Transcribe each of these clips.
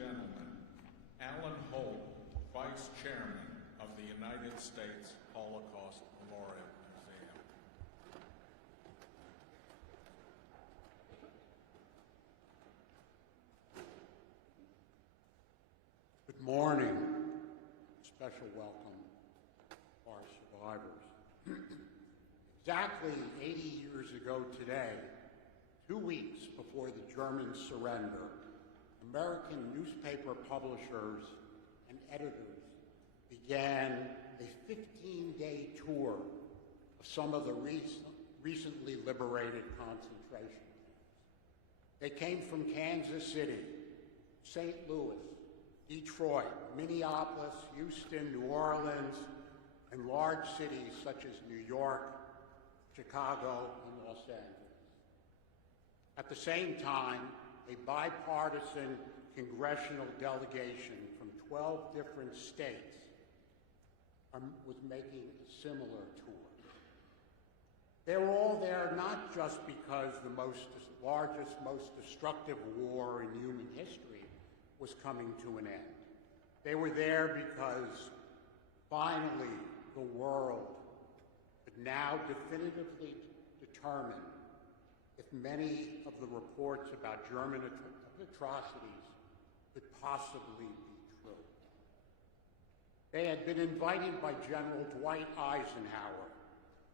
gentlemen, Alan Holt, Vice Chairman of the United States Holocaust Memorial Museum. Good morning. Special welcome to our survivors. Exactly 80 years ago today, 2 weeks before the German surrender, American newspaper publishers and editors began a 15-day tour of some of the recently liberated concentration camps. They came from Kansas City, St. Louis, Detroit, Minneapolis, Houston, New Orleans, and large cities such as New York, Chicago, and Los Angeles. At the same time, a bipartisan congressional delegation from 12 different states was making a similar tour. They were all there not just because the largest, most destructive war in human history was coming to an end. They were there because finally the world could now definitively determine if many of the reports about German atrocities could possibly be true. They had been invited by General Dwight Eisenhower,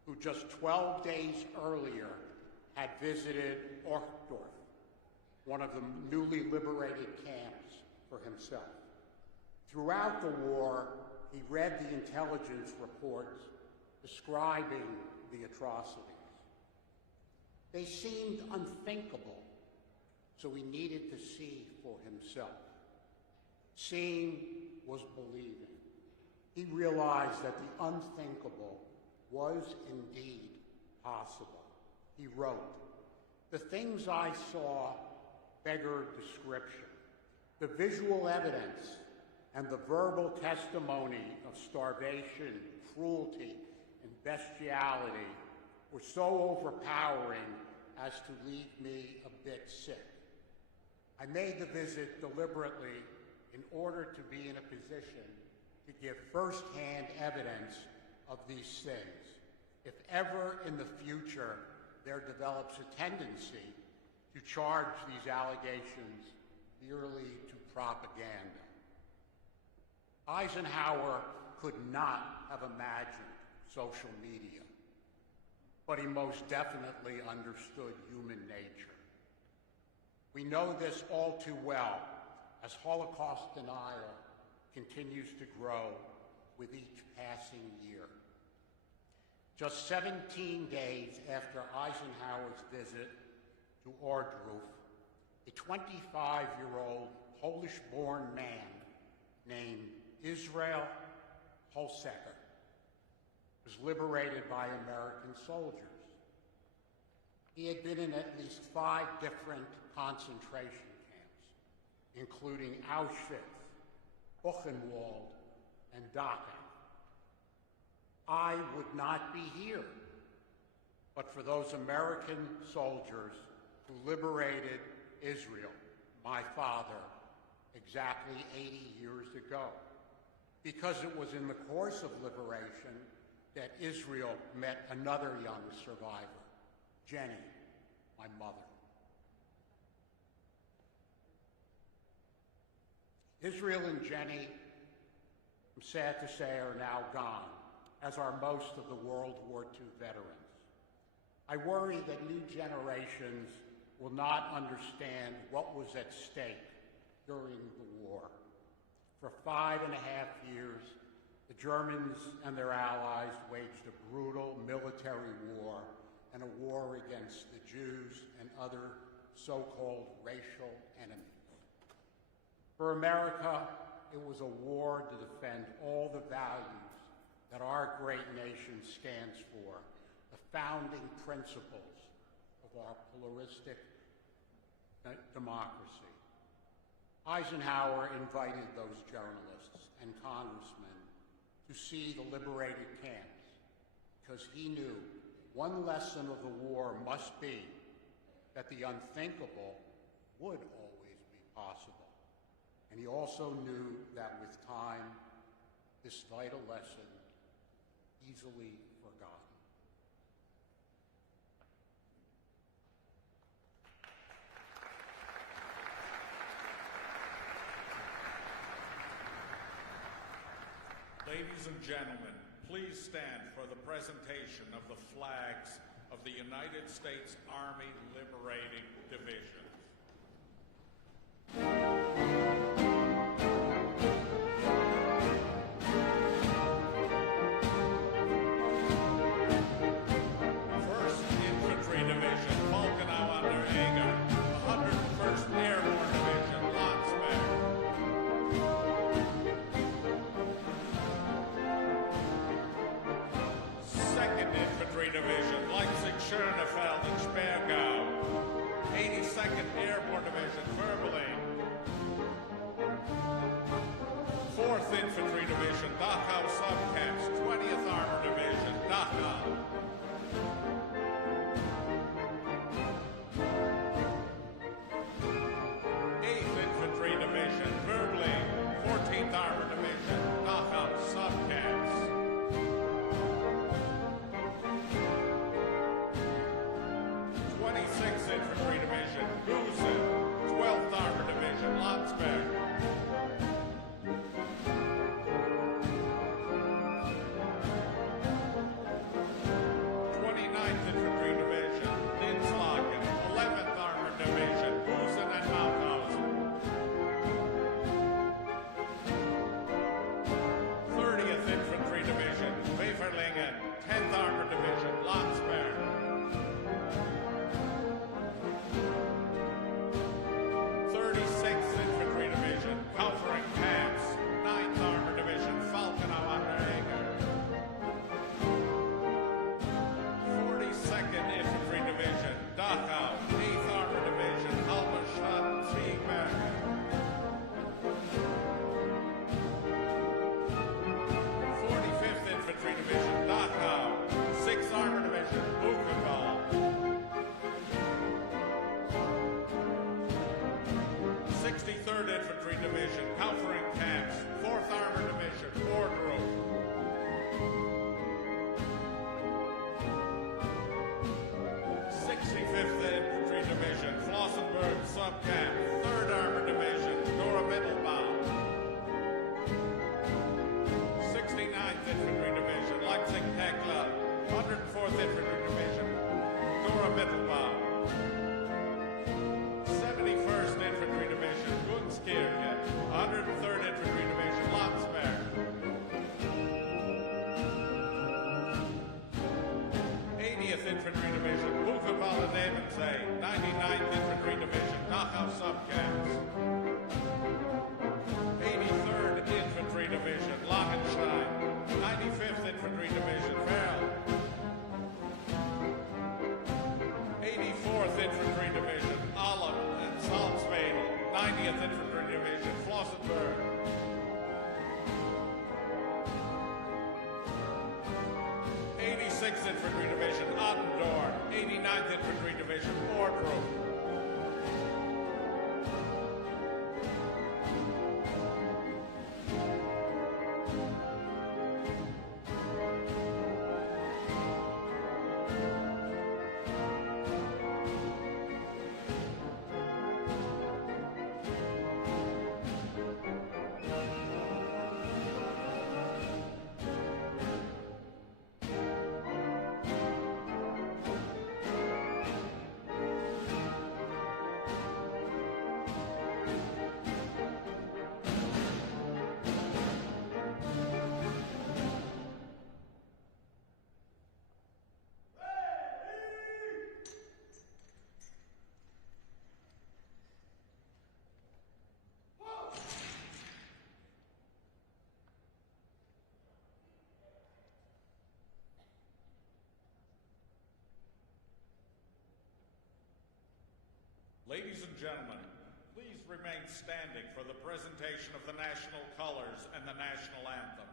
who just 12 days earlier had visited Orkdorf, one of the newly liberated camps, for himself. Throughout the war, he read the intelligence reports describing the atrocities. They seemed unthinkable, so he needed to see for himself. Seeing was believing. He realized that the unthinkable was indeed possible. He wrote, "The things I saw beggar description. The visual evidence and the verbal testimony of starvation, cruelty, and bestiality were so overpowering as to leave me a bit sick. I made the visit deliberately in order to be in a position to give first-hand evidence of these things, if ever in the future there develops a tendency to charge these allegations merely to propaganda." Eisenhower could not have imagined social media, but he most definitely understood human nature. We know this all too well as Holocaust denial continues to grow with each passing year. Just 17 days after Eisenhower's visit to Ohrdruf, a 25-year-old Polish-born man named Israel Holsecker was liberated by American soldiers. He had been in at least 5 different concentration camps, including Auschwitz, Buchenwald, and Dachau. I would not be here but for those American soldiers who liberated Israel, my father, exactly 80 years ago, because it was in the course of liberation that Israel met another young survivor, Jenny, my mother. Israel and Jenny, I'm sad to say, are now gone, as are most of the World War II veterans. I worry that new generations will not understand what was at stake during the war. For 5.5 years, the Germans and their allies waged a brutal military war and a war against the Jews and other so-called racial enemies. For America, it was a war to defend all the values that our great nation stands for, the founding principles of our pluralistic democracy. Eisenhower invited those journalists and congressmen to see the liberated camps because he knew one lesson of the war must be that the unthinkable would always be possible. And he also knew that with time, this vital lesson easily forgotten. Ladies and gentlemen, please stand for the presentation of the flags of the United States Army Liberating Divisions. First Infantry Division, Falkenau under Eger. 101st Airborne Division, Landsberg. Second Infantry Division, Leipzig-Schönefeld and Sperrgau. 82nd Airborne Division, Verbeling. 4th Infantry Division, Dachau Subcamps, 20th Armored Division, Dachau. 8th Infantry Division, Verbeling. 14th Armored Division, Dachau Subcamps. 26th Infantry Division, Gusen. 12th Armored Division, Landsberg. 29th Infantry Division, Dinslaken. 11th Armored Division, Gusen and Mauthausen. 30th Infantry Division, Weferlingen. 10th Armored Division, Landsberg. 36th Infantry Division, Kaufering Camps. 9th Armored Division, Falkenau under Eger. 42nd Infantry Division, Dachau. 8th Armored Division, Halberstadt-Siegberger. 45th Infantry Division, Dachau. 6th Armored Division, Buchenwald. 63rd Infantry Division, Kaufering Camps. 4th Armored Division, Wardrobe. 65th Infantry Division, Flossenburg Subcamp. 3rd Armored Division, Dora Mittelbau. 69th Infantry Division, Leipzig-Hekla. 104th Infantry Division, Dora Mittelbau. 71st Infantry Division, Gunskirche. 103rd Infantry Division, Landsberg. 80th Infantry Division, Buchenwald and Ebensee. 99th Infantry Division, Dachau Subcamps. 83rd Infantry Division, Langenstein. 95th Infantry Division, Verl. 84th Infantry Division, Aalen and Salzwedel. 90th Infantry Division, Flossenburg. 86th Infantry Division, Attendorn. 89th Infantry Division, Ordrup. Ladies and gentlemen, please remain standing for the presentation of the national colors and the national anthem.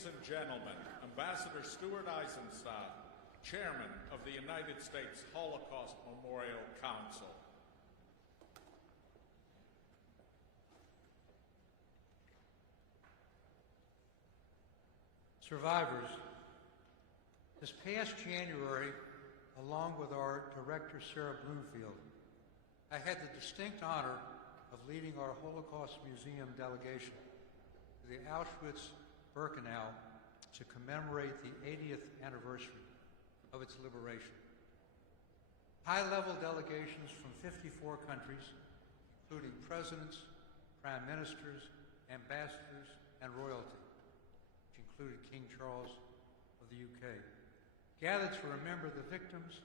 Ladies and gentlemen, Ambassador Stuart Eisenstadt, Chairman of the United States Holocaust Memorial Council. Survivors, this past January, along with our director, Sarah Bloomfield, I had the distinct honor of leading our Holocaust Museum delegation to the Auschwitz-Birkenau to commemorate the 80th anniversary of its liberation. High-level delegations from 54 countries, including presidents, prime ministers, ambassadors, and royalty, which included King Charles of the UK, gathered to remember the victims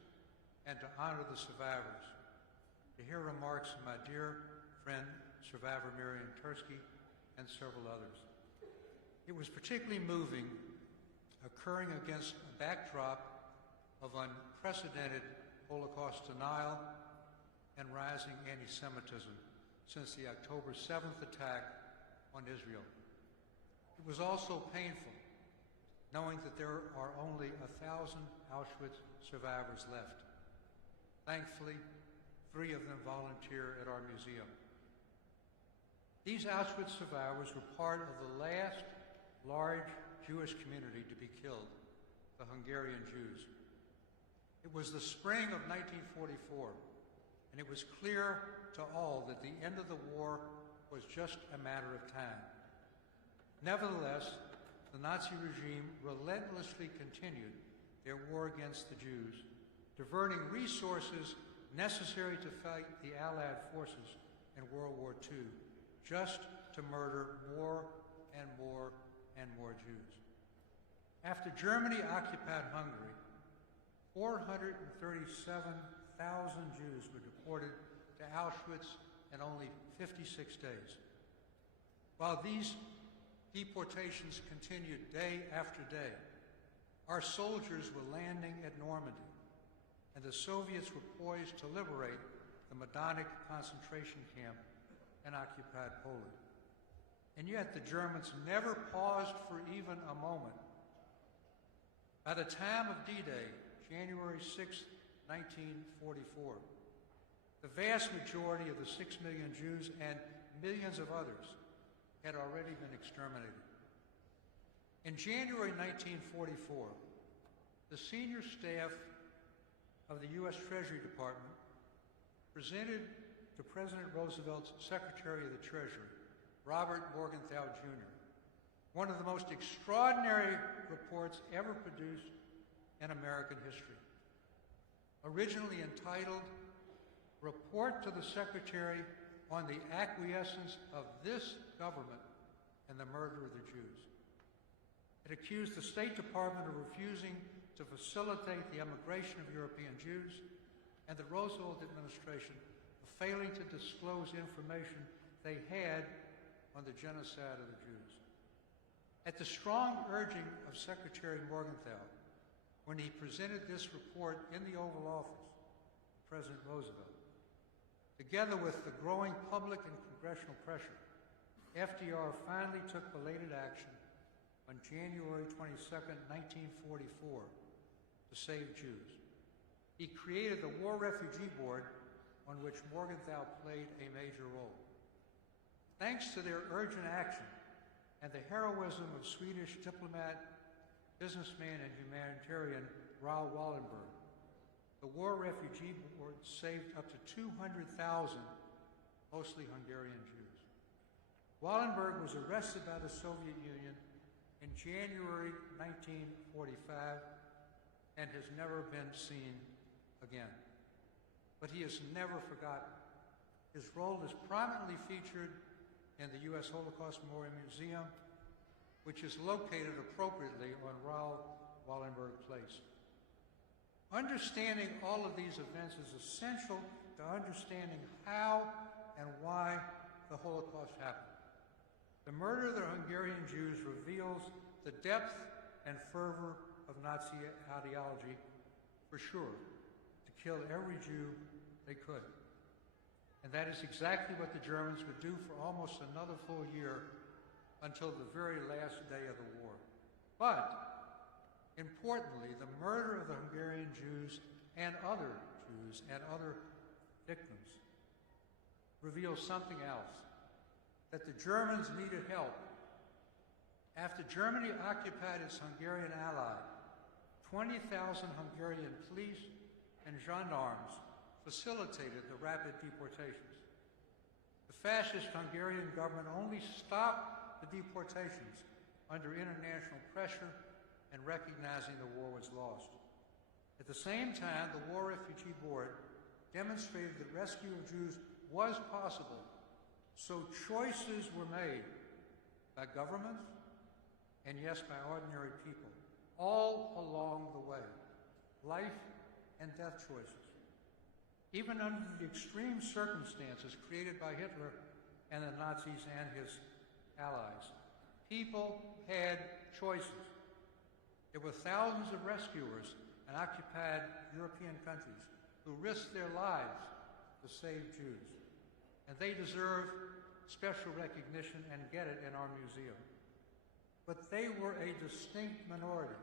and to honor the survivors, to hear remarks from my dear friend, survivor Miriam Tursky, and several others. It was particularly moving, occurring against a backdrop of unprecedented Holocaust denial and rising anti-Semitism since the October 7th attack on Israel. It was also painful knowing that there are only 1,000 Auschwitz survivors left. Thankfully, 3 of them volunteer at our museum. These Auschwitz survivors were part of the last large Jewish community to be killed, the Hungarian Jews. It was the spring of 1944, and it was clear to all that the end of the war was just a matter of time. Nevertheless, the Nazi regime relentlessly continued their war against the Jews, diverting resources necessary to fight the Allied forces in World War II, just to murder more and more and more Jews. After Germany occupied Hungary, 437,000 Jews were deported to Auschwitz in only 56 days. While these deportations continued day after day, our soldiers were landing at Normandy, and the Soviets were poised to liberate the Majdanek concentration camp in occupied Poland. And yet the Germans never paused for even a moment. By the time of D-Day, January 6, 1944, the vast majority of the 6 million Jews and millions of others had already been exterminated. In January 1944, the senior staff of the U.S. Treasury Department presented to President Roosevelt's Secretary of the Treasury, Robert Morgenthau Jr., one of the most extraordinary reports ever produced in American history. Originally entitled, Report to the Secretary on the Acquiescence of this Government in the Murder of the Jews. It accused the State Department of refusing to facilitate the emigration of European Jews and the Roosevelt administration of failing to disclose information they had on the genocide of the Jews. At the strong urging of Secretary Morgenthau, when he presented this report in the Oval Office to President Roosevelt, together with the growing public and congressional pressure, FDR finally took belated action on January 22, 1944, to save Jews. He created the War Refugee Board, on which Morgenthau played a major role. Thanks to their urgent action and the heroism of Swedish diplomat, businessman, and humanitarian Raoul Wallenberg, the War Refugee Board saved up to 200,000, mostly Hungarian Jews. Wallenberg was arrested by the Soviet Union in January 1945 and has never been seen again. But he is never forgotten. His role is prominently featured in the U.S. Holocaust Memorial Museum, which is located appropriately on Raoul Wallenberg Place. Understanding all of these events is essential to understanding how and why the Holocaust happened. The murder of the Hungarian Jews reveals the depth and fervor of Nazi ideology, for sure, to kill every Jew they could. And that is exactly what the Germans would do for almost another full year, until the very last day of the war. But, importantly, the murder of the Hungarian Jews and other victims reveals something else, that the Germans needed help. After Germany occupied its Hungarian ally, 20,000 Hungarian police and gendarmes facilitated the rapid deportations. The fascist Hungarian government only stopped the deportations under international pressure and recognizing the war was lost. At the same time, the War Refugee Board demonstrated that rescue of Jews was possible, so choices were made by governments and, yes, by ordinary people, all along the way, life and death choices. Even under the extreme circumstances created by Hitler and the Nazis and his allies, people had choices. There were thousands of rescuers in occupied European countries who risked their lives to save Jews. And they deserve special recognition and get it in our museum. But they were a distinct minority.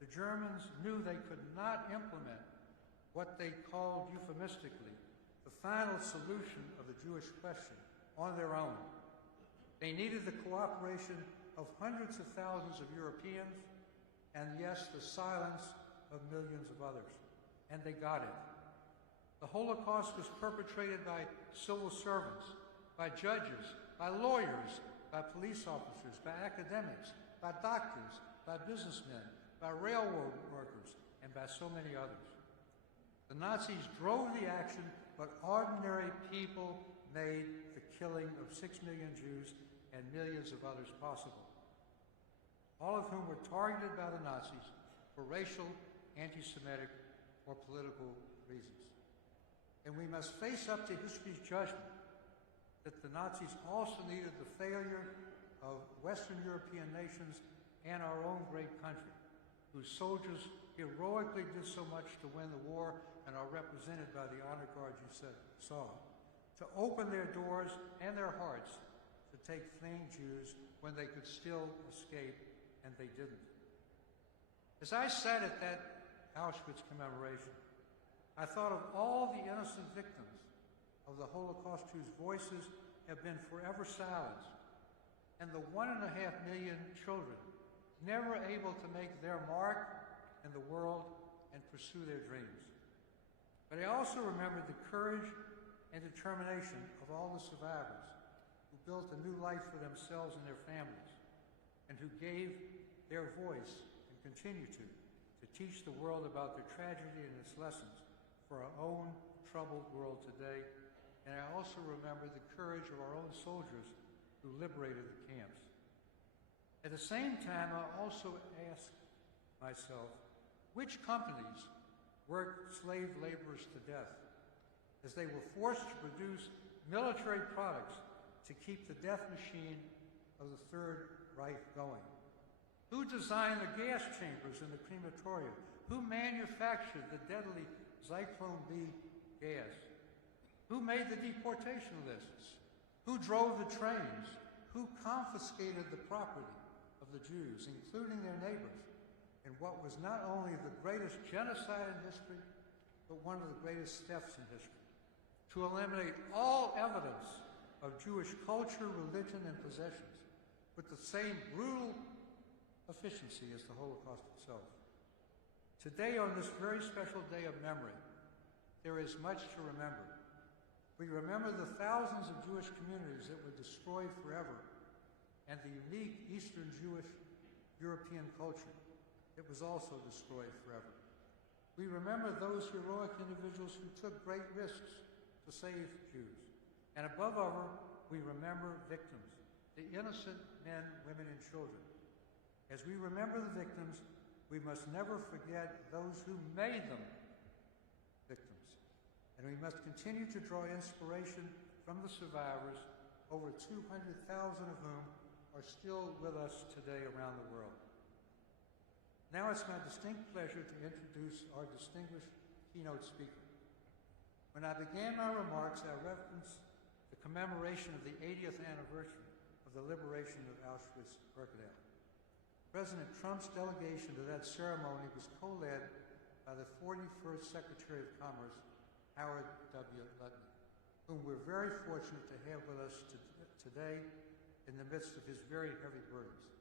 The Germans knew they could not implement what they called euphemistically the final solution of the Jewish question on their own. They needed the cooperation of hundreds of thousands of Europeans and, yes, the silence of millions of others. And they got it. The Holocaust was perpetrated by civil servants, by judges, by lawyers, by police officers, by academics, by doctors, by businessmen, by railroad workers, and by so many others. The Nazis drove the action, but ordinary people made the killing of 6 million Jews and millions of others possible, all of whom were targeted by the Nazis for racial, anti-Semitic, or political reasons. And we must face up to history's judgment that the Nazis also needed the failure of Western European nations and our own great country, whose soldiers heroically did so much to win the war and are represented by the honor guard you saw, to open their doors and their hearts to take fleeing Jews when they could still escape, and they didn't. As I sat at that Auschwitz commemoration, I thought of all the innocent victims of the Holocaust whose voices have been forever silenced, and the 1.5 million children never able to make their mark in the world and pursue their dreams. But I also remembered the courage and determination of all the survivors who built a new life for themselves and their families, and who gave their voice, and continue to teach the world about their tragedy and its lessons for our own troubled world today. And I also remember the courage of our own soldiers who liberated the camps. At the same time, I also asked myself, which companies worked slave laborers to death as they were forced to produce military products to keep the death machine of the Third Reich going? Who designed the gas chambers in the crematorium? Who manufactured the deadly Zyklone B gas? Who made the deportation lists? Who drove the trains? Who confiscated the property of the Jews, including their neighbors, in what was not only the greatest genocide in history, but one of the greatest thefts in history, to eliminate all evidence of Jewish culture, religion, and possessions with the same brutal efficiency as the Holocaust itself. Today, on this very special day of memory, there is much to remember. We remember the thousands of Jewish communities that were destroyed forever, and the unique Eastern Jewish European culture that was also destroyed forever. We remember those heroic individuals who took great risks to save Jews. And above all, we remember victims, the innocent men, women, and children. As we remember the victims, we must never forget those who made them victims. And we must continue to draw inspiration from the survivors, over 200,000 of whom are still with us today around the world. Now it's my distinct pleasure to introduce our distinguished keynote speaker. When I began my remarks, I referenced the commemoration of the 80th anniversary of the liberation of Auschwitz-Birkenau. President Trump's delegation to that ceremony was co-led by the 41st Secretary of Commerce, Howard W. Lutnick, whom we're very fortunate to have with us today in the midst of his very heavy burdens.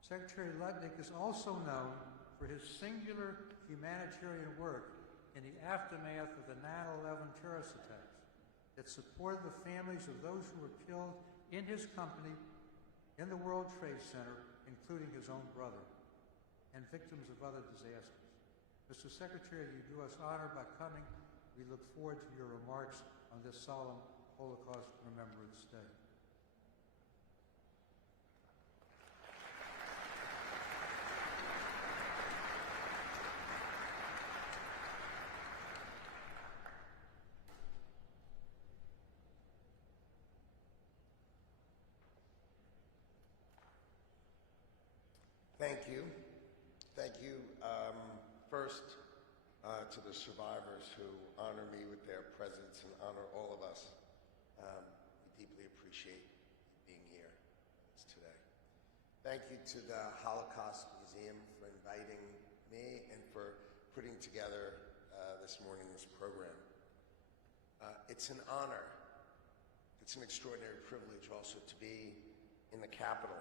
Secretary Lutnick is also known for his singular humanitarian work in the aftermath of the 9/11 terrorist attacks that supported the families of those who were killed in his company in the World Trade Center, including his own brother, and victims of other disasters. Mr. Secretary, you do us honor by coming. We look forward to your remarks on this solemn Holocaust Remembrance Day. Thank you. Thank you, first, to the survivors who honor me with their presence and honor all of us. We deeply appreciate being here today. Thank you to the Holocaust Museum for inviting me and for putting together this morning's program. It's an honor. It's an extraordinary privilege also to be in the Capitol,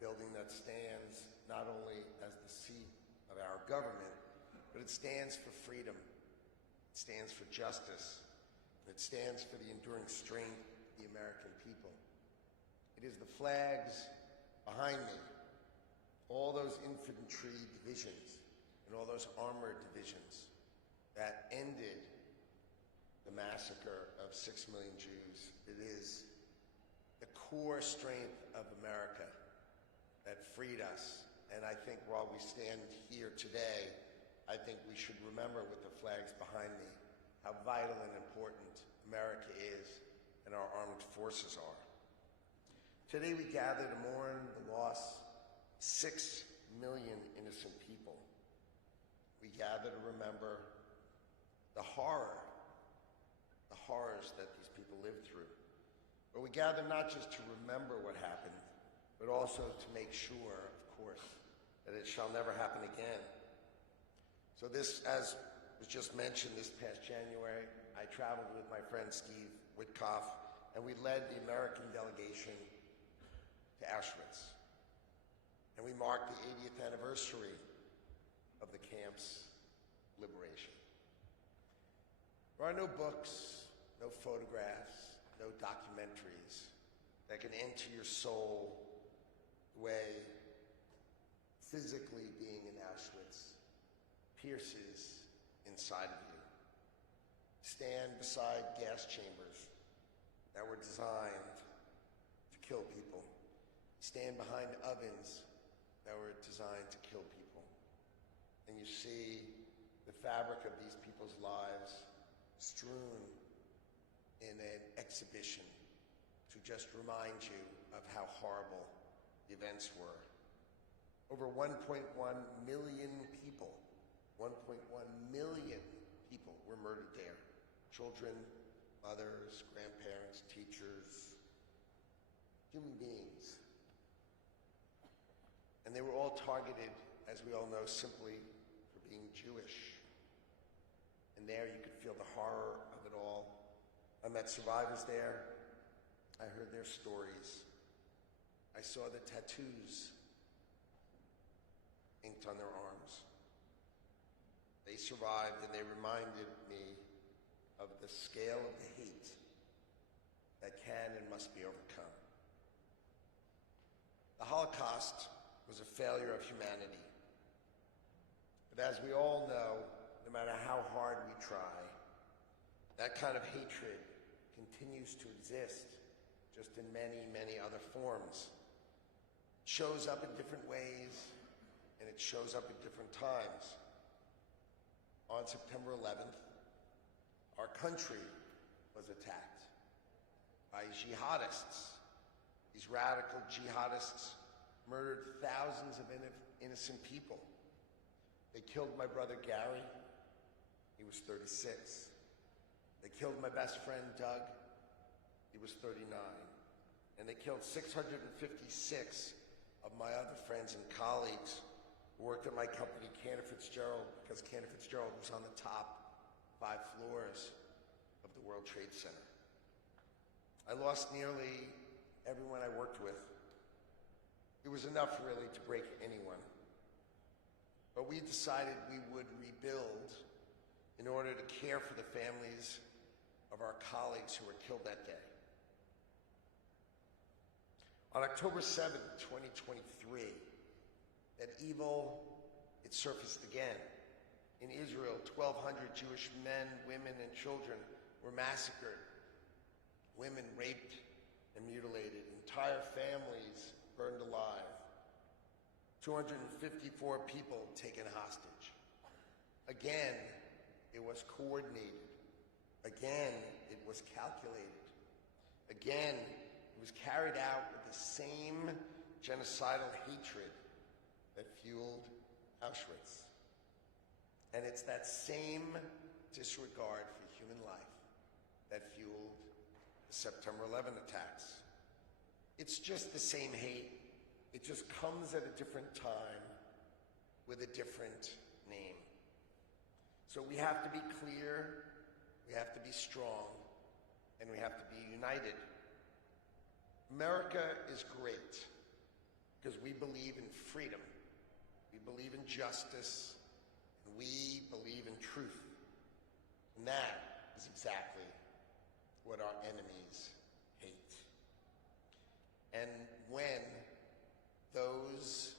building that stands not only as the seat of our government, but it stands for freedom, it stands for justice, it stands for the enduring strength of the American people. It is the flags behind me, all those infantry divisions and all those armored divisions that ended the massacre of 6 million Jews. It is the core strength of America that freed us. And I think while we stand here today, I think we should remember with the flags behind me how vital and important America is and our armed forces are. Today we gather to mourn the loss of 6 million innocent people. We gather to remember the horrors that these people lived through. But we gather not just to remember what happened, but also to make sure, of course, that it shall never happen again. So this, as was just mentioned, this past January, I traveled with my friend Steve Witkoff, and we led the American delegation to Auschwitz. And we marked the 80th anniversary of the camp's liberation. There are no books, no photographs, no documentaries that can enter your soul the way physically being in Auschwitz pierces inside of you. Stand beside gas chambers that were designed to kill people. Stand behind ovens that were designed to kill people. And you see the fabric of these people's lives strewn in an exhibition to just remind you of how horrible the events were. Over 1.1 million people, 1.1 million people were murdered there. Children, mothers, grandparents, teachers, human beings. And they were all targeted, as we all know, simply for being Jewish. And there you could feel the horror of it all. I met survivors there. I heard their stories. I saw the tattoos inked on their arms. They survived, and they reminded me of the scale of the hate that can and must be overcome. The Holocaust was a failure of humanity. But as we all know, no matter how hard we try, that kind of hatred continues to exist, just in many, many other forms. It shows up in different ways, and it shows up at different times. On September 11th, our country was attacked by jihadists. These radical jihadists murdered thousands of innocent people. They killed my brother Gary. He was 36. They killed my best friend Doug. He was 39. And they killed 656 of my other friends and colleagues who worked at my company, Cantor Fitzgerald, because Cantor Fitzgerald was on the top 5 floors of the World Trade Center. I lost nearly everyone I worked with. It was enough, really, to break anyone. But we decided we would rebuild in order to care for the families of our colleagues who were killed that day. On October 7th, 2023, that evil, it surfaced again. In Israel, 1,200 Jewish men, women, and children were massacred. Women raped and mutilated. Entire families burned alive. 254 people taken hostage. Again, it was coordinated. Again, it was calculated. Again, it was carried out with the same genocidal hatred that fueled Auschwitz. And it's that same disregard for human life that fueled the September 11 attacks. It's just the same hate. It just comes at a different time with a different name. So we have to be clear, we have to be strong, and we have to be united. America is great because we believe in freedom, we believe in justice, and we believe in truth. And that is exactly what our enemies hate. And when those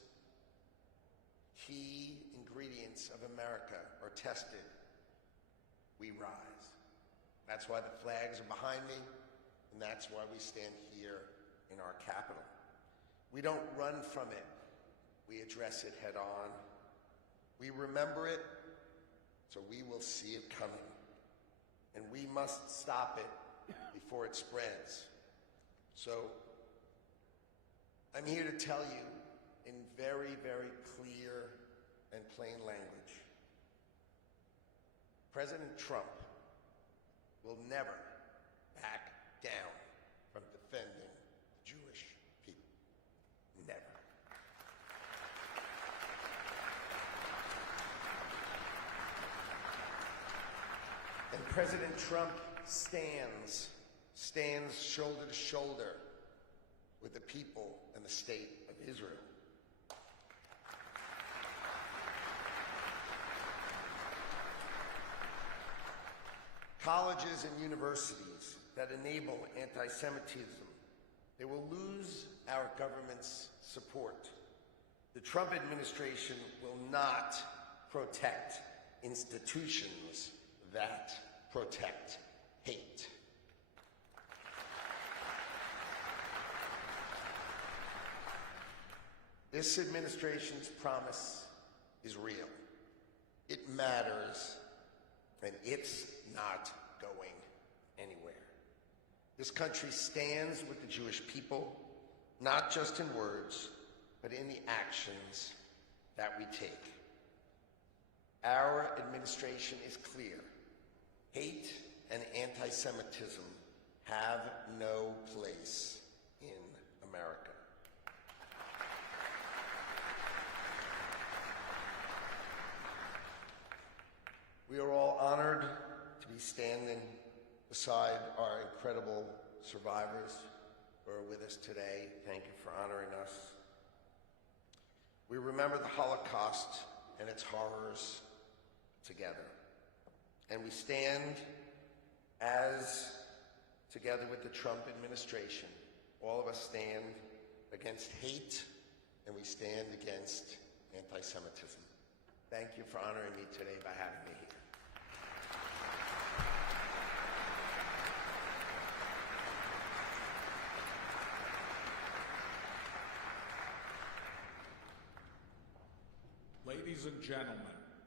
key ingredients of America are tested, we rise. That's why the flags are behind me, and that's why we stand here in our capital. We don't run from it. We address it head on. We remember it, so we will see it coming. And we must stop it before it spreads. So, I'm here to tell you in very, very clear and plain language, President Trump will never back down from defending the Jewish people. Never. And President Trump stands shoulder to shoulder with the people and the state of Israel. Colleges and universities that enable anti-Semitism, they will lose our government's support. The Trump administration will not protect institutions that protect hate. This administration's promise is real. It matters, and it's not going anywhere. This country stands with the Jewish people, not just in words, but in the actions that we take. Our administration is clear. Hate and anti-Semitism have no place in America. We are all honored to be standing beside our incredible survivors who are with us today. Thank you for honoring us. We remember the Holocaust and its horrors together. And we stand together with the Trump administration. All of us stand against hate, and we stand against anti-Semitism. Thank you for honoring me today by having me here. Ladies and gentlemen,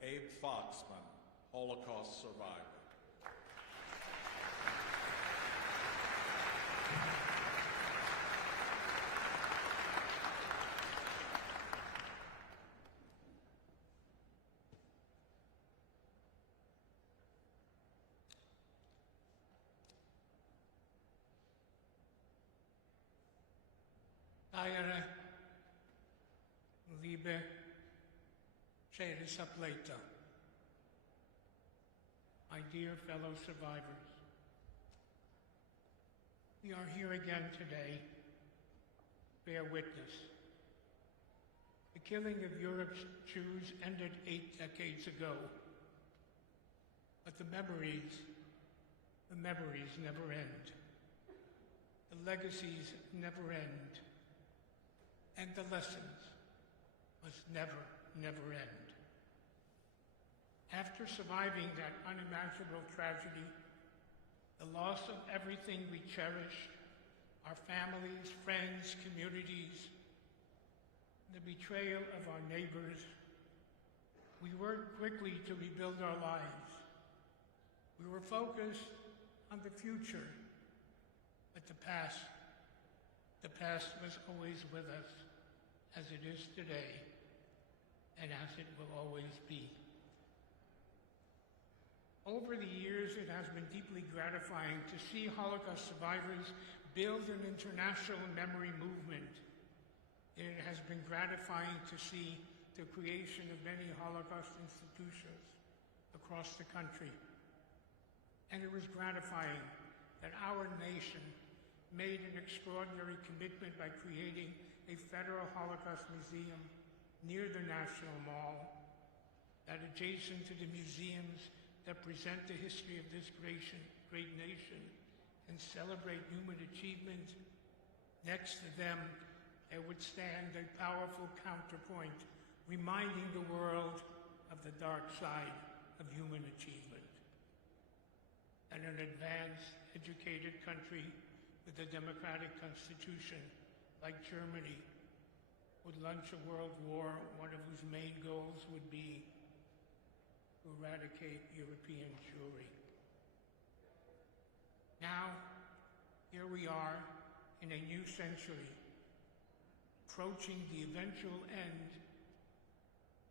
Abe Foxman, Holocaust survivor. liebe Chere Sapleta, my dear fellow survivors, we are here again today to bear witness. The killing of Europe's Jews ended 8 decades ago, but the memories never end. The legacies never end, and the lessons must never, never end. After surviving that unimaginable tragedy, the loss of everything we cherished, our families, friends, communities, the betrayal of our neighbors, we worked quickly to rebuild our lives. We were focused on the future, but the past was always with us, as it is today, and as it will always be. Over the years, it has been deeply gratifying to see Holocaust survivors build an international memory movement. It has been gratifying to see the creation of many Holocaust institutions across the country. And it was gratifying that our nation made an extraordinary commitment by creating a federal Holocaust museum near the National Mall, that adjacent to the museums that present the history of this great nation and celebrate human achievement, next to them there would stand a powerful counterpoint reminding the world of the dark side of human achievement. And an advanced, educated country with a democratic constitution like Germany would launch a world war, one of whose main goals would be to eradicate European Jewry. Now, here we are in a new century, approaching the eventual end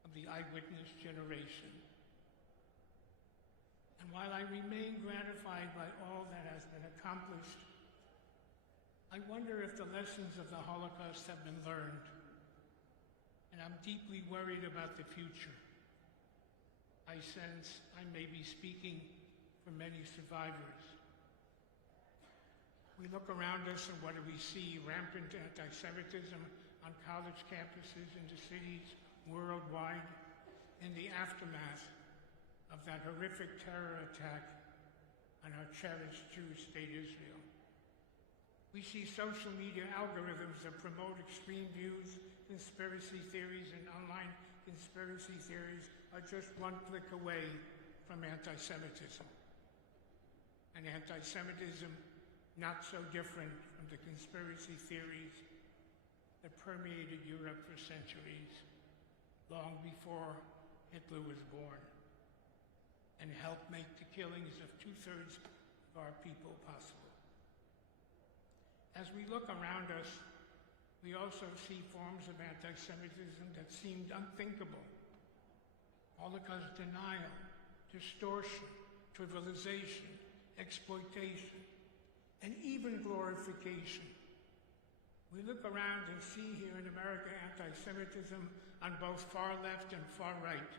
of the eyewitness generation. And while I remain gratified by all that has been accomplished, I wonder if the lessons of the Holocaust have been learned, and I'm deeply worried about the future. I sense I may be speaking for many survivors. We look around us and what do we see? Rampant anti-Semitism on college campuses in the cities worldwide in the aftermath of that horrific terror attack on our cherished Jewish state Israel. We see social media algorithms that promote extreme views, conspiracy theories, and online conspiracy theories are just one click away from anti-Semitism. And anti-Semitism not so different from the conspiracy theories that permeated Europe for centuries, long before Hitler was born, and helped make the killings of 2/3 of our people possible. As we look around us, we also see forms of anti-Semitism that seemed unthinkable. Holocaust denial, distortion, trivialization, exploitation, and even glorification. We look around and see here in America anti-Semitism on both far left and far right.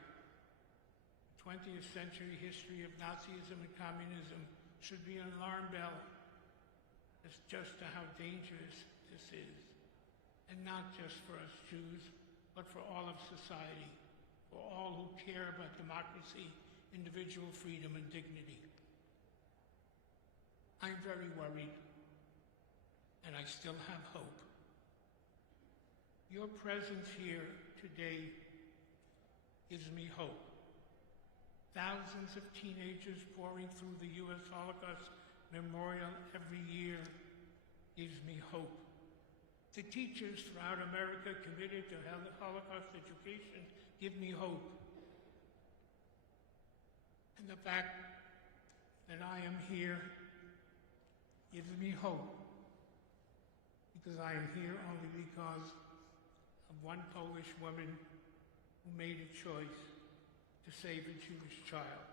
The 20th century history of Nazism and communism should be an alarm bell as just to how dangerous this is. And not just for us Jews, but for all of society, for all who care about democracy, individual freedom, and dignity. I'm very worried, and I still have hope. Your presence here today gives me hope. Thousands of teenagers pouring through the U.S. Holocaust Memorial every year gives me hope. The teachers throughout America committed to Holocaust education give me hope. And the fact that I am here gives me hope, because I am here only because of one Polish woman who made a choice to save a Jewish child.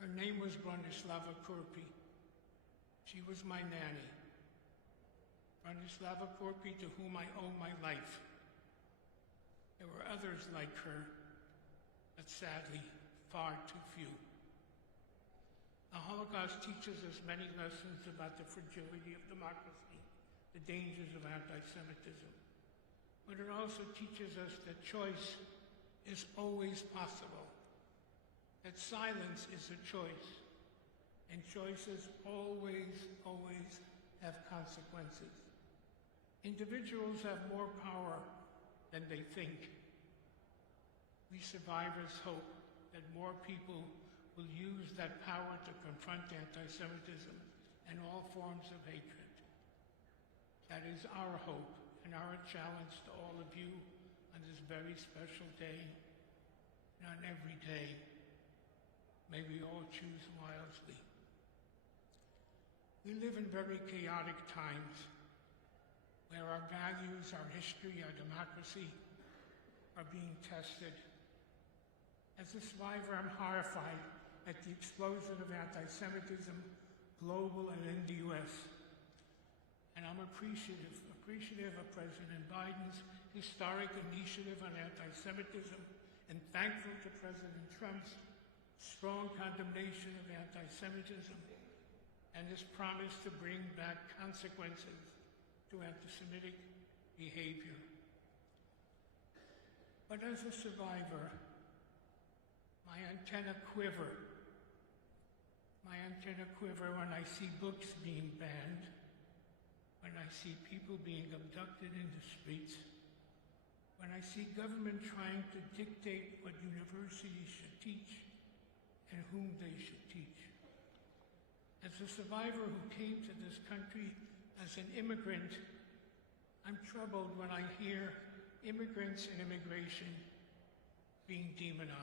Her name was Bronislava Kurpi. She was my nanny. Bronislava Kurpi, to whom I owe my life. There were others like her, but sadly, far too few. The Holocaust teaches us many lessons about the fragility of democracy, the dangers of anti-Semitism. But it also teaches us that choice is always possible, that silence is a choice, and choices always, always have consequences. Individuals have more power than they think. We survivors hope that more people will use that power to confront anti-Semitism and all forms of hatred. That is our hope and our challenge to all of you on this very special day, and on every day. May we all choose wisely. We live in very chaotic times where our values, our history, our democracy are being tested. As a survivor, I'm horrified at the explosion of anti-Semitism, global and in the U.S. And I'm appreciative of President Biden's historic initiative on anti-Semitism and thankful to President Trump's strong condemnation of anti-Semitism and his promise to bring back consequences to anti-Semitic behavior. But as a survivor, my antenna quiver. My antenna quiver when I see books being banned, when I see people being abducted in the streets, when I see government trying to dictate what universities should teach and whom they should teach. As a survivor who came to this country as an immigrant, I'm troubled when I hear immigrants and immigration being demonized.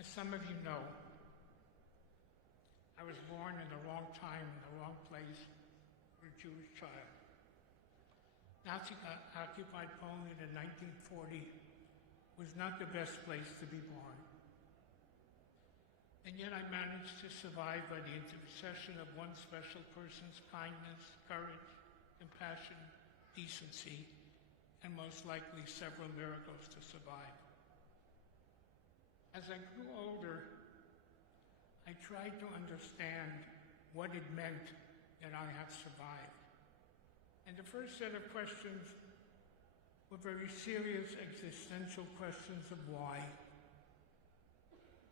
As some of you know, I was born in the wrong time, in the wrong place, for a Jewish child. Nazi-occupied Poland in 1940 was not the best place to be born. And yet I managed to survive by the intercession of one special person's kindness, courage, compassion, decency, and most likely several miracles to survive. As I grew older, I tried to understand what it meant that I had survived. And the first set of questions were very serious existential questions of why.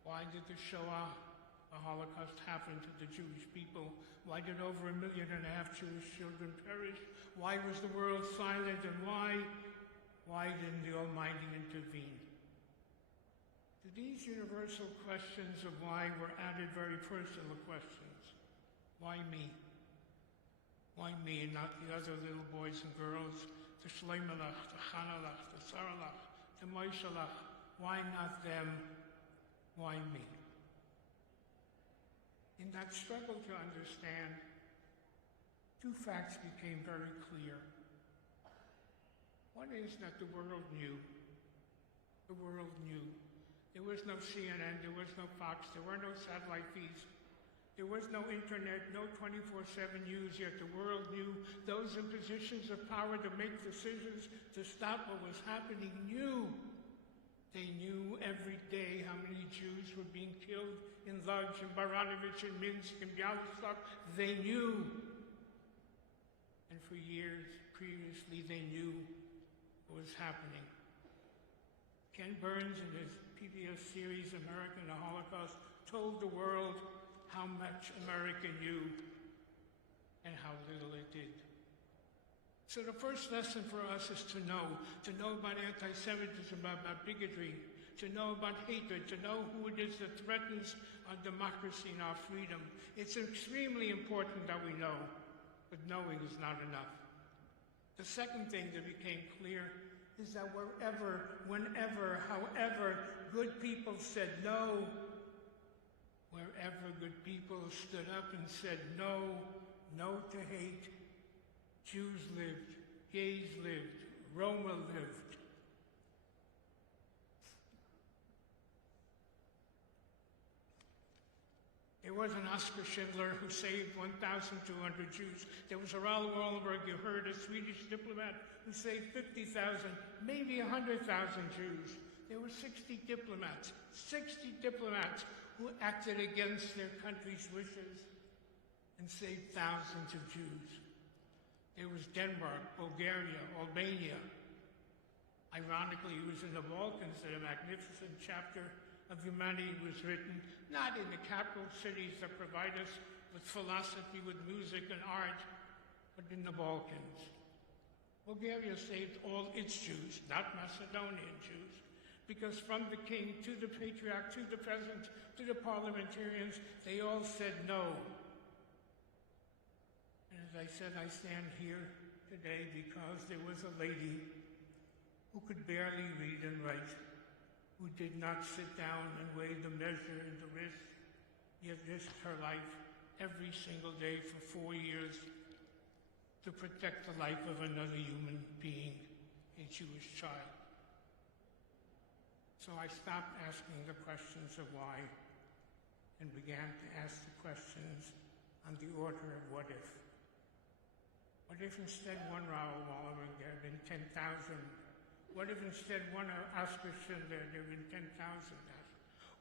Why did the Shoah, the Holocaust, happen to the Jewish people? Why did over 1.5 million Jewish children perish? Why was the world silent, and why didn't the Almighty intervene? To these universal questions of why were added very personal questions. Why me? Why me and not the other little boys and girls, the Shleimelach, the Chanalach, the Saralach, the Moishalach? Why not them? Why me? In that struggle to understand, two facts became very clear. One is that the world knew. The world knew. There was no CNN, there was no Fox, there were no satellite feeds. There was no internet, no 24/7 news, yet the world knew. Those in positions of power to make decisions to stop what was happening knew. They knew every day how many Jews were being killed in Lodz, in Baranovich, in Minsk, in Bialystok. They knew. And for years previously, they knew what was happening. Ken Burns, in his PBS series, America and the Holocaust, told the world how much America knew and how little it did. So the first lesson for us is to know about anti-Semitism, about bigotry, to know about hatred, to know who it is that threatens our democracy and our freedom. It's extremely important that we know, but knowing is not enough. The second thing that became clear is that wherever, whenever, however, good people said no, wherever good people stood up and said, no, no to hate, Jews lived, gays lived, Roma lived. There was an Oskar Schindler who saved 1,200 Jews. There was a Raoul Wallenberg, you heard, a Swedish diplomat who saved 50,000, maybe 100,000 Jews. There were 60 diplomats who acted against their country's wishes and saved thousands of Jews. There was Denmark, Bulgaria, Albania. Ironically, it was in the Balkans that a magnificent chapter of humanity was written, not in the capital cities that provide us with philosophy, with music and art, but in the Balkans. Bulgaria saved all its Jews, not Macedonian Jews, because from the king to the patriarch, to the president, to the parliamentarians, they all said no. And as I said, I stand here today because there was a lady who could barely read and write, who did not sit down and weigh the measure and the risk, yet risked her life every single day for 4 years to protect the life of another human being, a Jewish child. So I stopped asking the questions of why and began to ask the questions on the order of what if. What if instead one Raoul Wallenberg, there had been 10,000? What if instead one Oskar Schindler, there had been 10,000?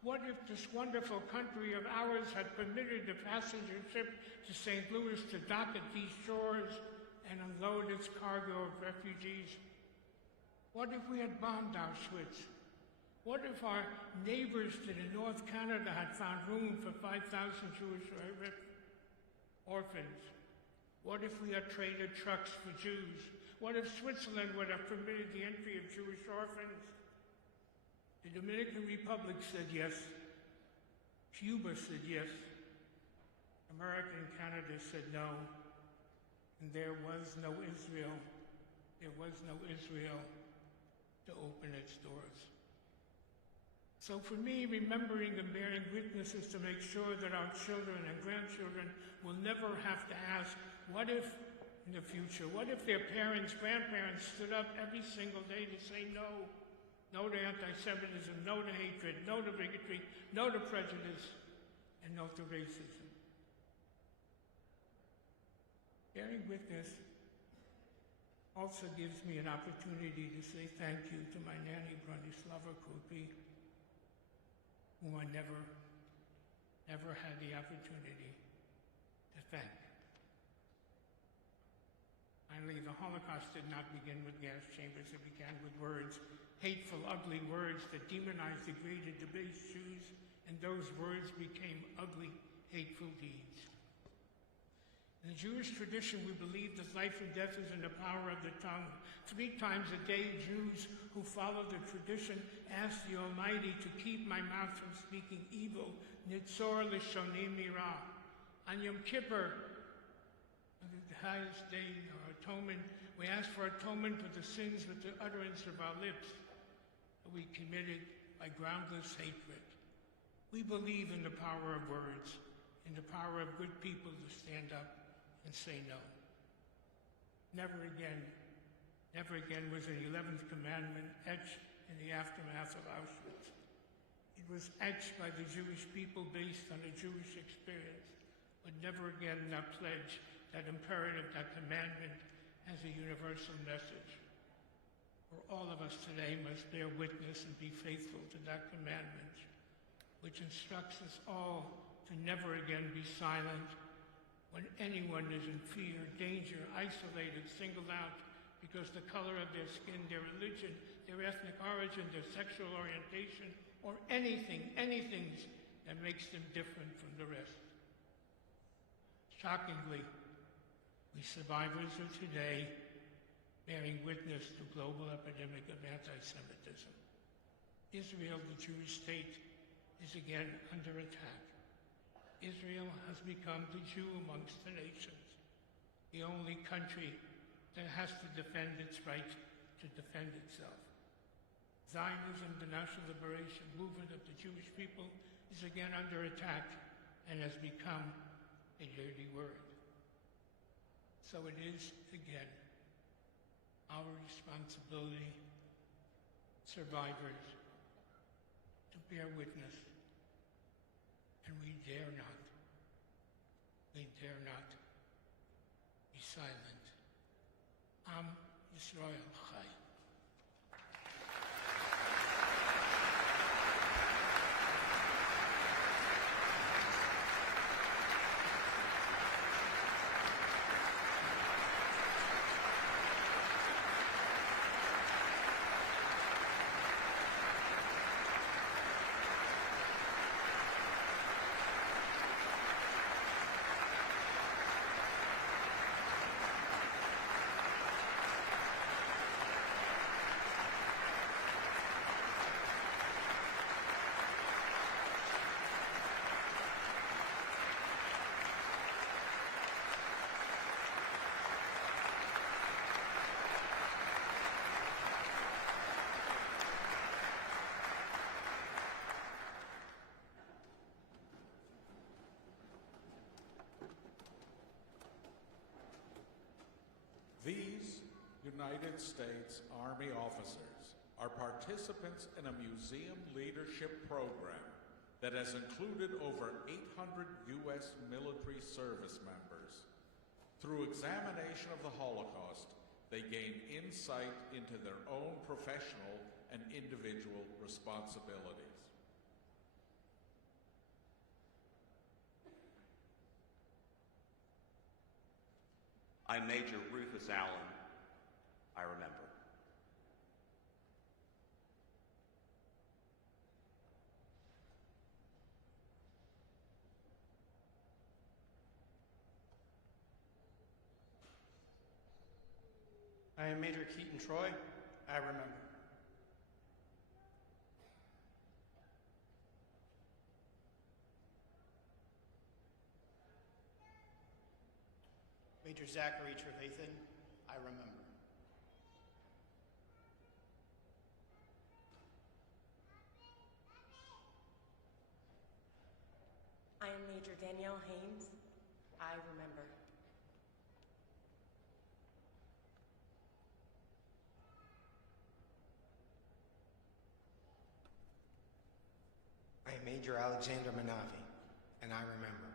What if this wonderful country of ours had permitted the passenger ship to St. Louis to dock at these shores and unload its cargo of refugees? What if we had bombed Auschwitz? What if our neighbors to the North Canada had found room for 5,000 Jewish orphans? What if we had traded trucks for Jews? What if Switzerland would have permitted the entry of Jewish orphans? The Dominican Republic said yes. Cuba said yes. America and Canada said no. And there was no Israel. There was no Israel to open its doors. So for me, remembering and bearing witness is to make sure that our children and grandchildren will never have to ask, what if in the future? What if their parents, grandparents stood up every single day to say no? No to anti-Semitism, no to hatred, no to bigotry, no to prejudice, and no to racism. Bearing witness also gives me an opportunity to say thank you to my nanny, Bronislava Krupi, whom I never had the opportunity to thank. Finally, the Holocaust did not begin with gas chambers. It began with words, hateful, ugly words that demonized, degraded, debased Jews, and those words became ugly, hateful deeds. In the Jewish tradition, we believe that life and death is in the power of the tongue. 3 times a day, Jews who follow the tradition ask the Almighty to keep my mouth from speaking evil. Nitzor l'shonim mira. On Yom Kippur, on the highest day of atonement, we ask for atonement for the sins with the utterance of our lips that we committed by groundless hatred. We believe in the power of words, in the power of good people to stand up and say no. Never again was the 11th commandment etched in the aftermath of Auschwitz. It was etched by the Jewish people based on a Jewish experience, but never again that pledge, that imperative, that commandment as a universal message. For all of us today must bear witness and be faithful to that commandment, which instructs us all to never again be silent when anyone is in fear, danger, isolated, singled out because the color of their skin, their religion, their ethnic origin, their sexual orientation, or anything that makes them different from the rest. Shockingly, we survivors of today bearing witness to global epidemic of anti-Semitism. Israel, the Jewish state, is again under attack. Israel has become the Jew amongst the nations, the only country that has to defend its right to defend itself. Zionism, the national liberation movement of the Jewish people, is again under attack and has become a dirty word. So it is, again, our responsibility, survivors, to bear witness. And we dare not be silent. Am Yisrael Chai. These United States Army officers are participants in a museum leadership program that has included over 800 U.S. military service members. Through examination of the Holocaust, they gain insight into their own professional and individual responsibilities. I'm Major Rufus Allen. I remember. I am Major Keaton Troy. I remember. Major Zachary Trevathan. I remember. I am Major Danielle Haynes. I remember. I am Major Alexander Manavi, and I remember.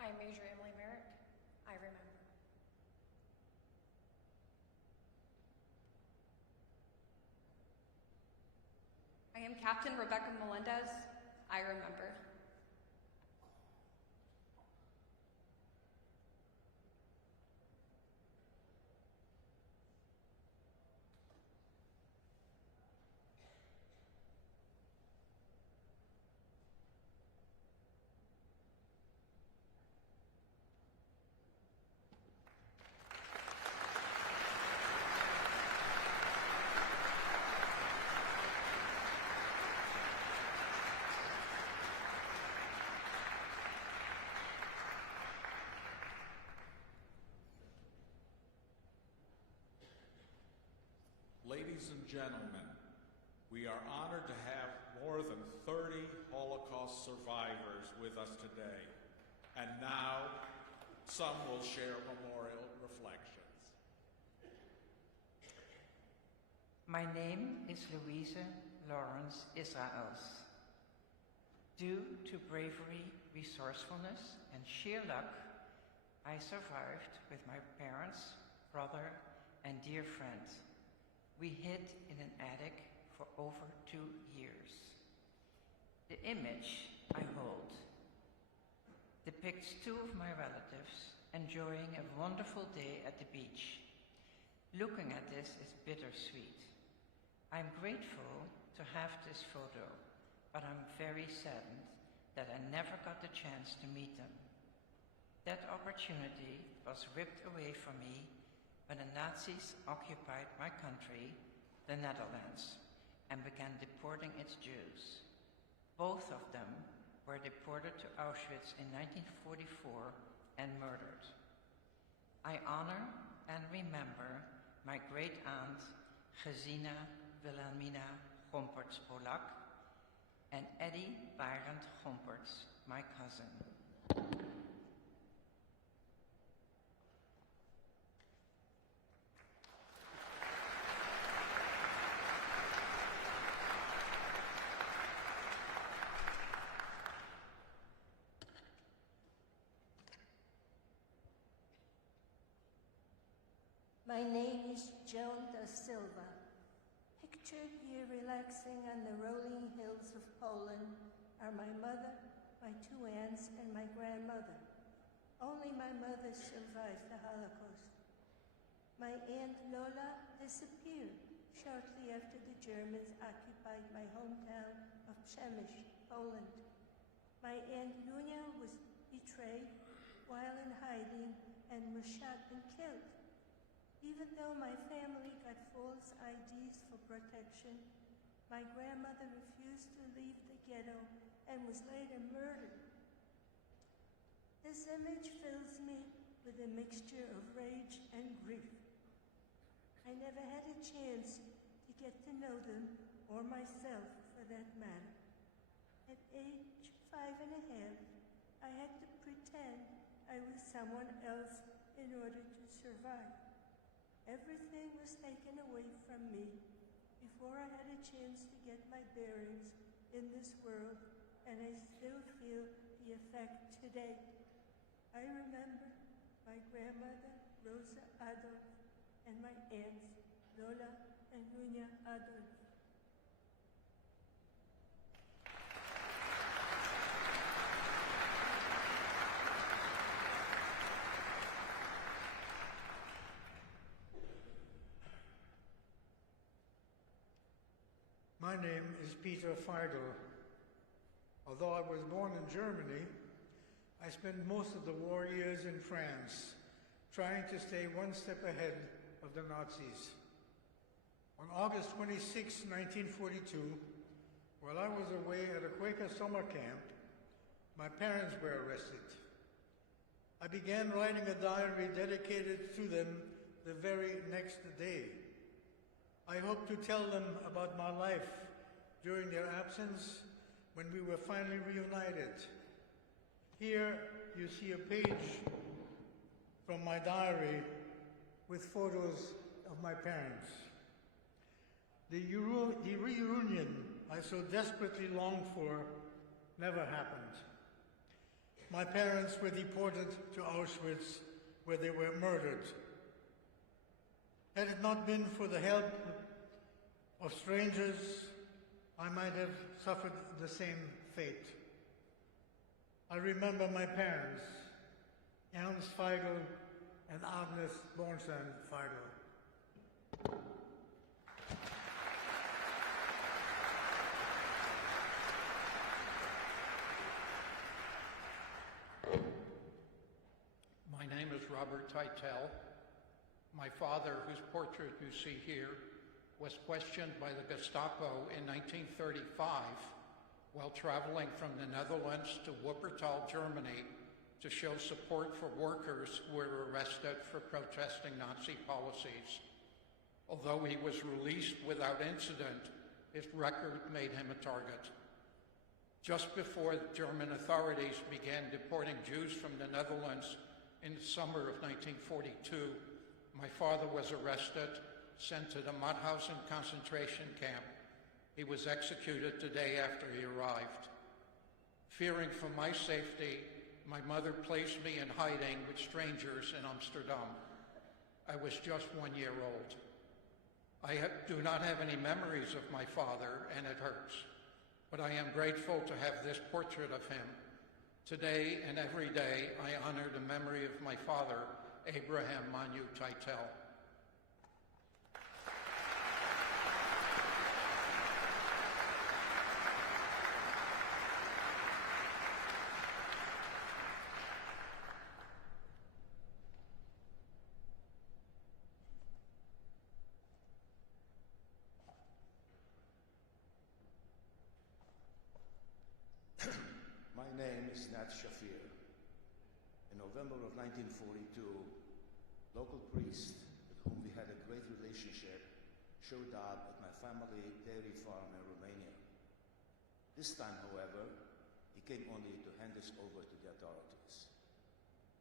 I am Major Emily Merrick. I remember. I am Captain Rebecca Melendez. I remember. Ladies and gentlemen, we are honored to have more than 30 Holocaust survivors with us today. And now, some will share memorial reflections. My name is Louise Lawrence Israels. Due to bravery, resourcefulness, and sheer luck, I survived with my parents, brother, and dear friend. We hid in an attic for over 2 years. The image I hold depicts 2 of my relatives enjoying a wonderful day at the beach. Looking at this is bittersweet. I'm grateful to have this photo, but I'm very saddened that I never got the chance to meet them. That opportunity was ripped away from me when the Nazis occupied my country, the Netherlands, and began deporting its Jews. Both of them were deported to Auschwitz in 1944 and murdered. I honor and remember my great-aunt Gesina Wilhelmina Gomperts-Polak and Eddie Barend Gomperts, my cousin. My name is Joan da Silva. Pictured here relaxing on the rolling hills of Poland are my mother, my two aunts, and my grandmother. Only my mother survived the Holocaust. My Aunt Lola disappeared shortly after the Germans occupied my hometown of Przemyśl, Poland. My Aunt Lunia was betrayed while in hiding and was shot and killed. Even though my family got false IDs for protection, my grandmother refused to leave the ghetto and was later murdered. This image fills me with a mixture of rage and grief. I never had a chance to get to know them, or myself for that matter. At age 5.5, I had to pretend I was someone else in order to survive. Everything was taken away from me before I had a chance to get my bearings in this world, and I still feel the effect today. I remember my grandmother, Rosa Adolf, and my aunts, Lola and Lunia Adolf. My name is Peter Feigl. Although I was born in Germany, I spent most of the war years in France, trying to stay one step ahead of the Nazis. On August 26, 1942, while I was away at a Quaker summer camp, my parents were arrested. I began writing a diary dedicated to them the very next day. I hope to tell them about my life during their absence when we were finally reunited. Here you see a page from my diary with photos of my parents. The reunion I so desperately longed for never happened. My parents were deported to Auschwitz, where they were murdered. Had it not been for the help of strangers, I might have suffered the same fate. I remember my parents, Ernst Feigl and Agnes Bornstein Feigl. My name is Robert Teitel. My father, whose portrait you see here, was questioned by the Gestapo in 1935 while traveling from the Netherlands to Wuppertal, Germany, to show support for workers who were arrested for protesting Nazi policies. Although he was released without incident, his record made him a target. Just before the German authorities began deporting Jews from the Netherlands in the summer of 1942, my father was arrested, sent to the Mauthausen concentration camp. He was executed the day after he arrived. Fearing for my safety, my mother placed me in hiding with strangers in Amsterdam. I was just 1 year old. I do not have any memories of my father, and it hurts. But I am grateful to have this portrait of him. Today and every day, I honor the memory of my father, Abraham Manu Teitel. My name is Nat Shafir. In November of 1942, Local priest with whom we had a great relationship showed up at my family dairy farm in Romania. This time, however, he came only to hand us over to the authorities.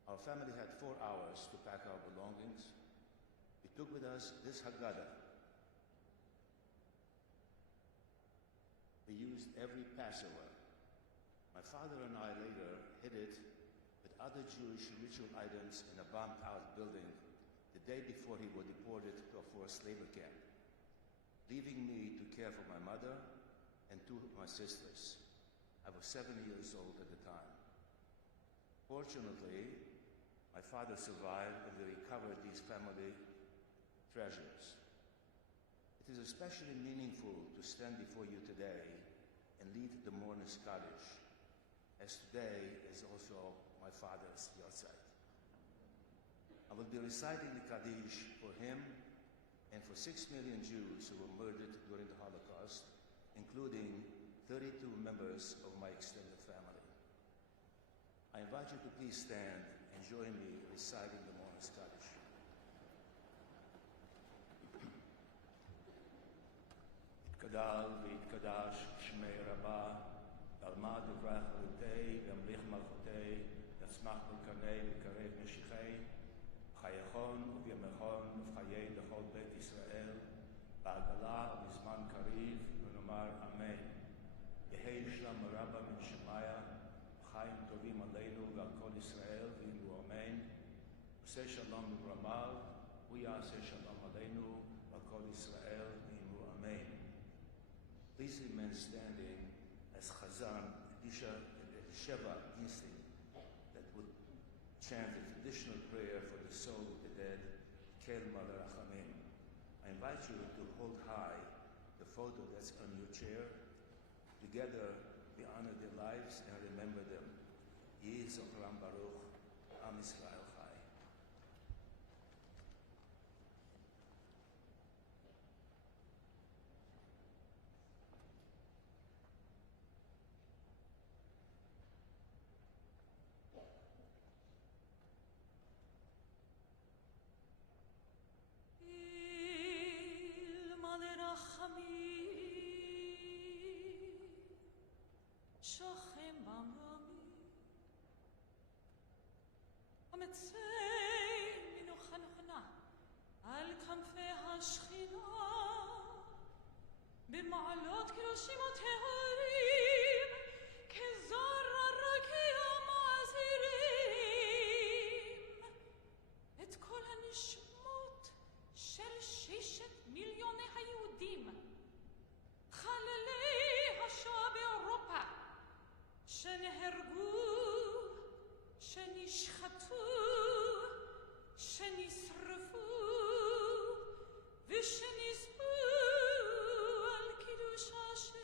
Our family had 4 hours to pack our belongings. We took with us this Haggadah. We used every Passover. My father and I later hid it with other Jewish ritual items in a bombed-out building the day before he was deported to a forced labor camp, leaving me to care for my mother and 2 of my sisters. I was 7 years old at the time. Fortunately, my father survived and we recovered these family treasures. It is especially meaningful to stand before you today and lead the mourner's Kaddish, as today is also my father's Yahrzeit. I will be reciting the Kaddish for him and for 6 million Jews who were murdered during the Holocaust, including 32 members of my extended family. I invite you to please stand and join me reciting the mourner's Kaddish. Itkadal v'Itkadash Shmei Rabbah, Dalmad uvrach l'tei v'amlich malchutei, yatzmach b'karnei v'karev meshichei, chayechon u'vyamechon v'chayei l'chol Beit Yisrael, ba'agala u'bizman kariv v'nomar Amen. Yehei Shlam Rabba min Shemaya, Chaim Tovim Aleinu v'al Kol Yisrael v'imru Amen. Usei Shalom v'Ramal, u'yaseh Shalom Aleinu v'al Kol Yisrael v'imru Amen. Please remain standing as Chazan Sheva instinct that would chant a traditional prayer for the soul of the dead, Kel Malarachamim. I invite you to hold high the photo that's on your chair. Together, we honor their lives and remember them. Yeh Zochram Baruch, Am Yisrael Chai. במעלות קדושים וטהורים, כזר הרקיע מזהירים את כל הנשמות של 6 מיליוני היהודים, חללי השואה באירופה, שנהרגו, שנשחטו, שנשרפו ושנספו על קידוש השם.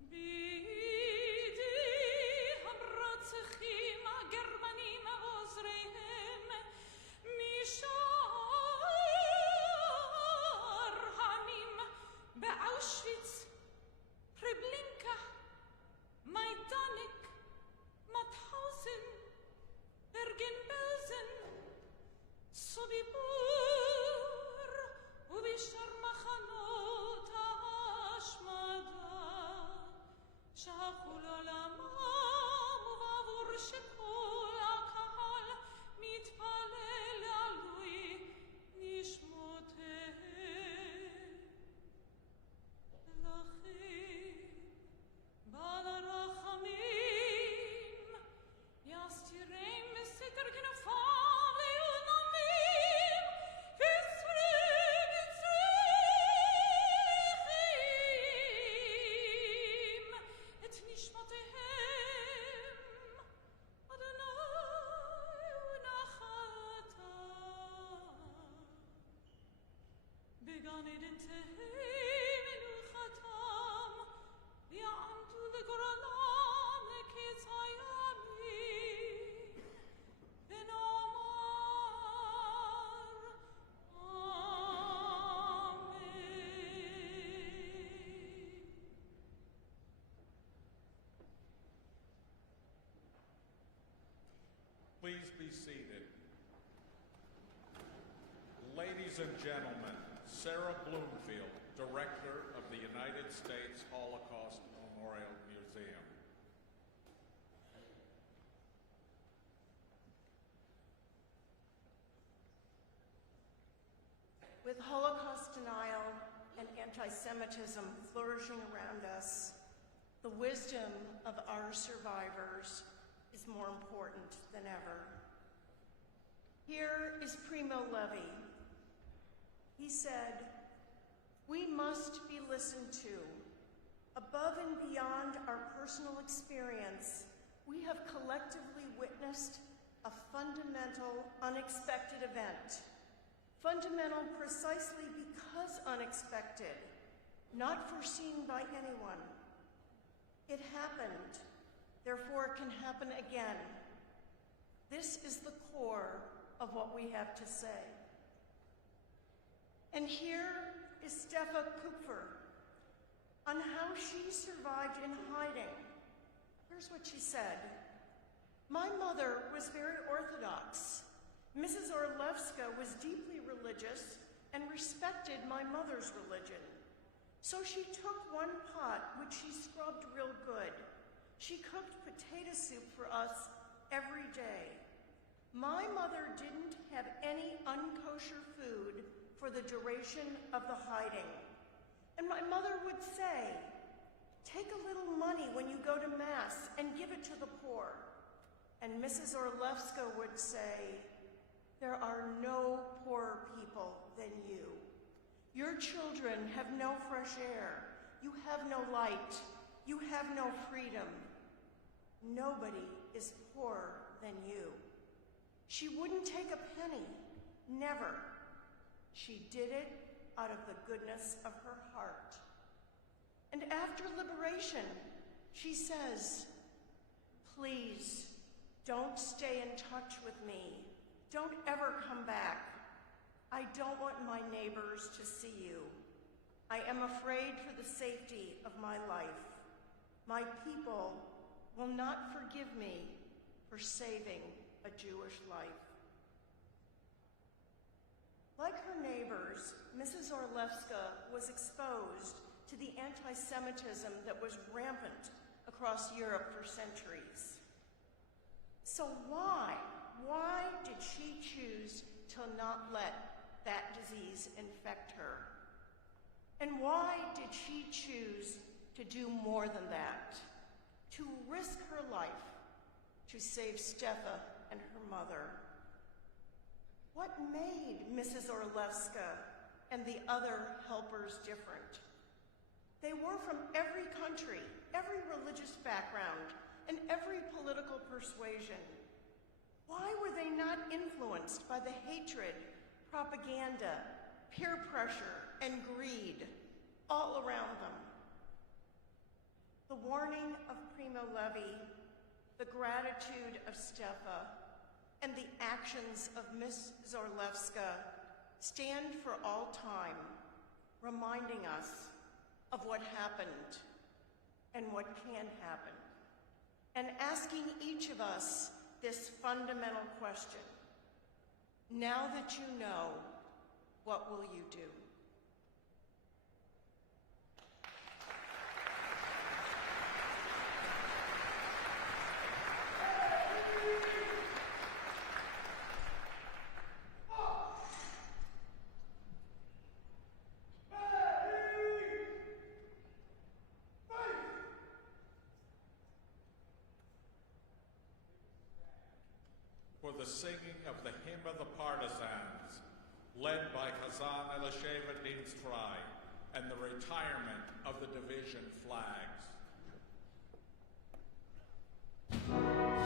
בידי המרצחים הגרמנים ועוזריהם משאר העמים באושוויץ, טרבלינקה, מיידנק, מאוטהאוזן, ברגן-בלזן, סוביבור ובשאר מחנות ההשמדה, שכחו לעולמם ובעבור שכל הקהל מתפלל לעילוי נשמותיהם. לכן בעל הרחמים יסתירם בסתר כנפיו ליונמים ושרי מצריכים את נשמותיהם. אדוני ונחלתם בגן עדן תהא מנוחתם, ויעמדו לגורלם לקץ הימים, ונאמר אמן. Please be seated. Ladies and gentlemen, Sarah Bloomfield, Director of the United States Holocaust Memorial Museum. With Holocaust denial and anti-Semitism flourishing around us, the wisdom of our survivors is more important than ever. Here is Primo Levi. He said, "We must be listened to. Above and beyond our personal experience, we have collectively witnessed a fundamental, unexpected event. Fundamental precisely because unexpected, not foreseen by anyone. It happened, therefore it can happen again. This is the core of what we have to say." And here is Steffa Kupfer on how she survived in hiding. Here's what she said. "My mother was very Orthodox. Mrs. Orlewska was deeply religious and respected my mother's religion. So she took one pot, which she scrubbed real good. She cooked potato soup for us every day. My mother didn't have any unkosher food for the duration of the hiding. And my mother would say, 'Take a little money when you go to Mass and give it to the poor.' And Mrs. Orlewska would say, 'There are no poorer people than you. Your children have no fresh air. You have no light. You have no freedom. Nobody is poorer than you.' She wouldn't take a penny, never. She did it out of the goodness of her heart. And after liberation, she says, 'Please, don't stay in touch with me. Don't ever come back. I don't want my neighbors to see you. I am afraid for the safety of my life. My people will not forgive me for saving a Jewish life.'" Like her neighbors, Mrs. Orlewska was exposed to the anti-Semitism that was rampant across Europe for centuries. So why did she choose to not let that disease infect her? And why did she choose to do more than that? To risk her life to save Steffa and her mother? What made Mrs. Orlewska and the other helpers different? They were from every country, every religious background, and every political persuasion. Why were they not influenced by the hatred, propaganda, peer pressure, and greed all around them? The warning of Primo Levi, the gratitude of Steffa, and the actions of Mrs. Orlewska stand for all time, reminding us of what happened and what can happen, and asking each of us this fundamental question. Now that you know, what will you do? For the singing of the Hymn of the Partisans, led by Hazan Elisheva Dienstfrei, and the retirement of the division flags. Mit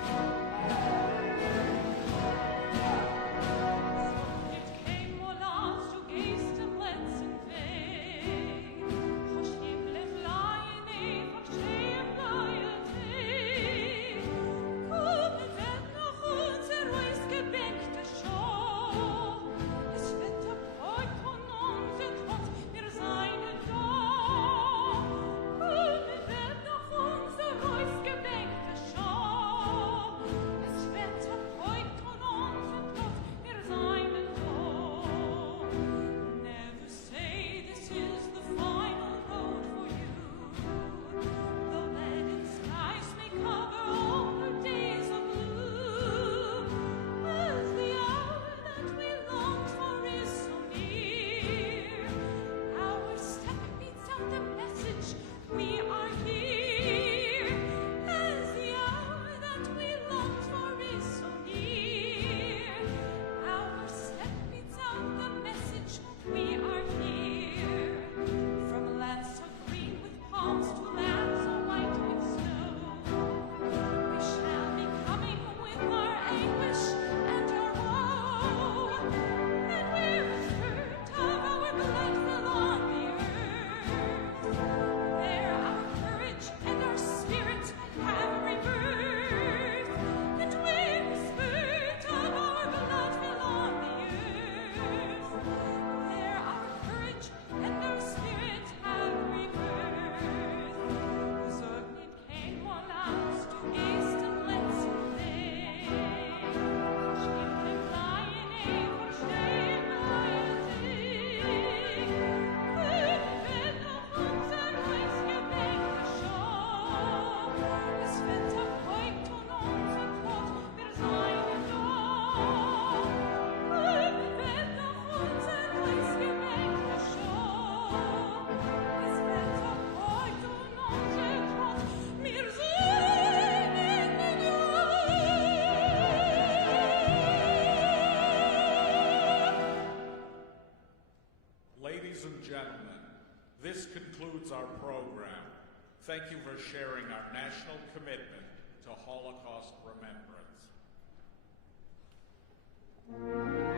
thank you for sharing our national commitment to Holocaust remembrance.